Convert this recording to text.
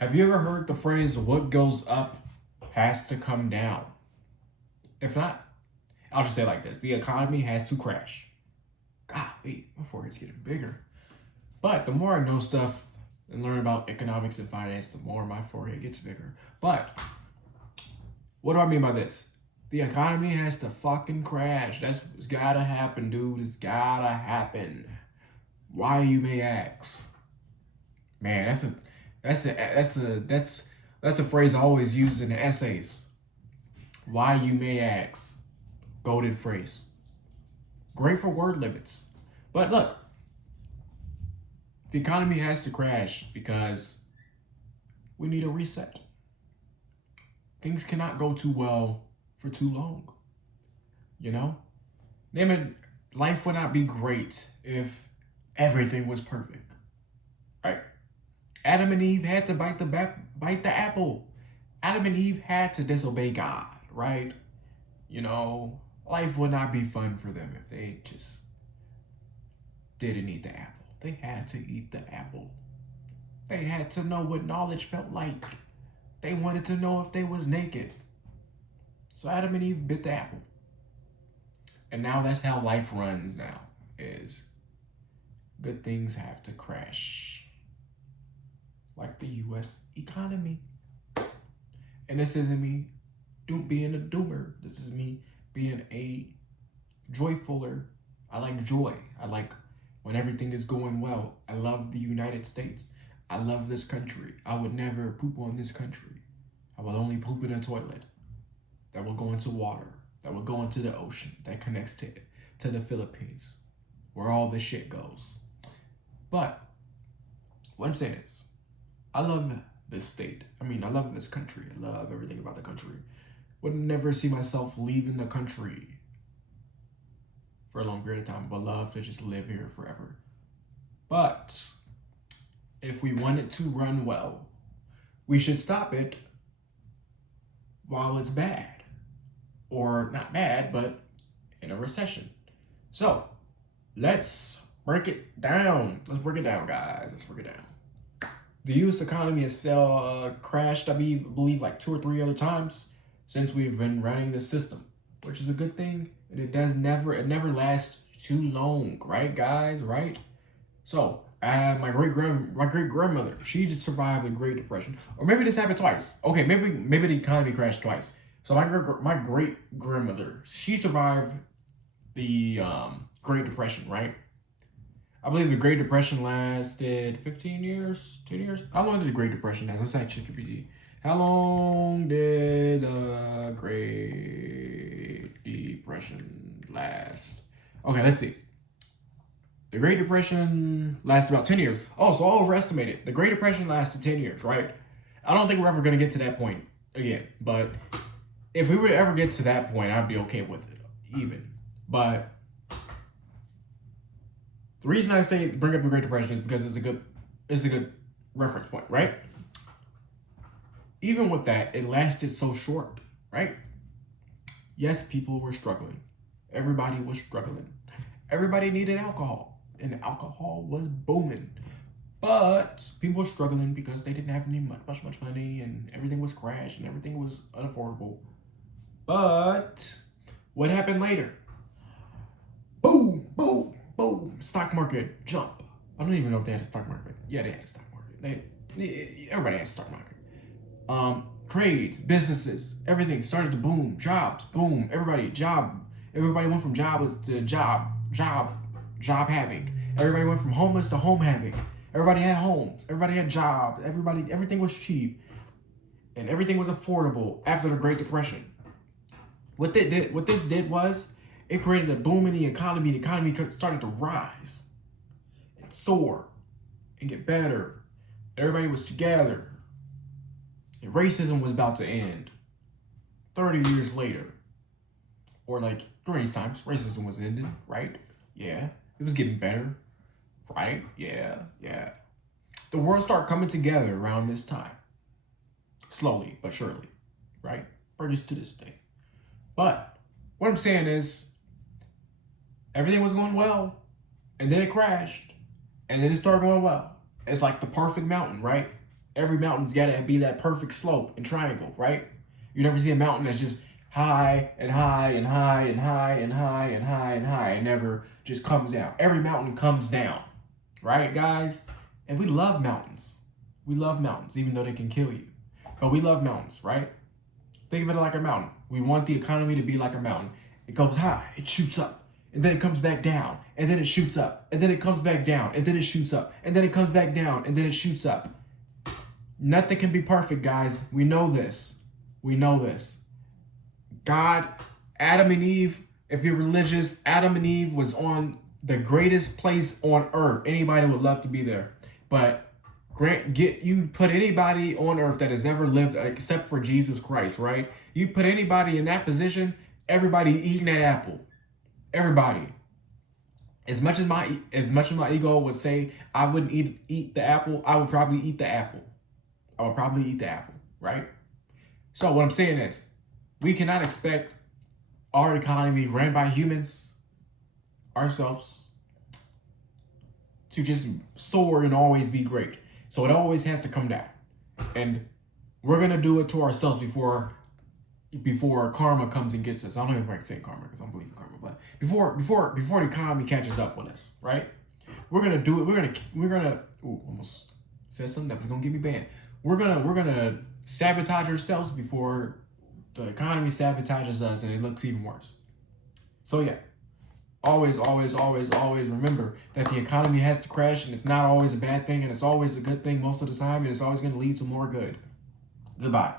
Have you ever heard the phrase, what goes up has to come down? If not, I'll just say it like this: the economy has to crash. Golly, my forehead's getting bigger. But the more I know stuff and learn about economics and finance, the more my forehead gets bigger. But what do I mean by this? The economy has to fucking crash. It's gotta happen, dude. It's gotta happen. Why, you may ask? Man, that's a phrase I always use in the essays. Why, you may ask? Golden phrase. Great for word limits. But look, the economy has to crash because we need a reset. Things cannot go too well for too long. You know? Name it, life would not be great if everything was perfect. Right? Adam and Eve had to bite the apple. Adam and Eve had to disobey God, right? You know, life would not be fun for them if they just didn't eat the apple. They had to eat the apple. They had to know what knowledge felt like. They wanted to know if they was naked. So Adam and Eve bit the apple. And now that's how life runs now, is good things have to crash. Like the US economy. And this isn't me being a doomer. This is me being a joyfuller. I like joy. I like when everything is going well. I love the United States. I love this country. I would never poop on this country. I will only poop in a toilet that will go into water, that will go into the ocean, that connects to the Philippines, where all this shit goes. But what I'm saying is, I love this state. I mean, I love this country. I love everything about the country. Would never see myself leaving the country for a long period of time, but love to just live here forever. But if we want it to run well, we should stop it while it's bad. Or not bad, but in a recession. So let's break it down. Let's break it down, guys. Let's break it down. The U.S. economy has crashed, I believe, like 2 or 3 other times since we've been running this system, which is a good thing. And it never lasts too long, right, guys? Right? So, my great grandmother, she just survived the Great Depression, or maybe this happened twice. Okay, maybe the economy crashed twice. So my great grandmother, she survived the Great Depression, right? I believe the Great Depression lasted 15 years, 10 years. How long did the Great Depression last? Let's ask ChatGPT. How long did the Great Depression last? Okay, let's see. The Great Depression lasted about 10 years. Oh, so I overestimated. The Great Depression lasted 10 years, right? I don't think we're ever going to get to that point again. But if we were to ever get to that point, I'd be okay with it, even. But the reason I say bring up the Great Depression is because it's a good reference point, right? Even with that, it lasted so short, right? Yes, people were struggling. Everybody was struggling. Everybody needed alcohol, and alcohol was booming. But people were struggling because they didn't have much money, and everything was crashed, and everything was unaffordable. But what happened later? Boom, boom, boom. Stock market jump. I don't even know if they had a stock market. Yeah, they had a stock market. Everybody had a stock market. Trade, businesses, everything started to boom. Jobs, boom. Everybody went from jobless to job having. Everybody went from homeless to home having. Everybody had homes. Everybody had jobs. Everything was cheap, and everything was affordable after the Great Depression. What this did was it created a boom in the economy. The economy started to rise and soar and get better. Everybody was together. And racism was about to end 30 years later. Or like 30 times, racism was ending, right? Yeah. It was getting better, right? Yeah. The world started coming together around this time. Slowly but surely, right? Bring us to this day. But what I'm saying is, everything was going well, and then it crashed, and then it started going well. It's like the perfect mountain, right? Every mountain's got to be that perfect slope and triangle, right? You never see a mountain that's just high and high and high and high and high and high and high and never just comes down. Every mountain comes down, right, guys? And we love mountains. We love mountains, even though they can kill you. But we love mountains, right? Think of it like a mountain. We want the economy to be like a mountain. It goes high, it shoots up, and then it comes back down, and then it shoots up, and then it comes back down, and then it shoots up, and then it comes back down, and then it shoots up. Nothing can be perfect, guys. We know this. We know this. God, Adam and Eve, if you're religious, Adam and Eve was on the greatest place on earth. Anybody would love to be there. But you put anybody on earth that has ever lived except for Jesus Christ, right? You put anybody in that position, everybody eating that apple. Everybody. As much as my ego would say I wouldn't eat the apple, I would probably eat the apple. I would probably eat the apple, right? So what I'm saying is, we cannot expect our economy ran by humans, ourselves, to just soar and always be great. So it always has to come down. And we're going to do it to ourselves before karma comes and gets us. I don't know if I can say karma because I don't believe in karma, but before the economy catches up with us, right? We're going to do it. We're going to almost said something that was going to get me banned. We're going to sabotage ourselves before the economy sabotages us and it looks even worse. So yeah, always remember that the economy has to crash, and it's not always a bad thing, and it's always a good thing most of the time, and it's always going to lead to more good. Goodbye.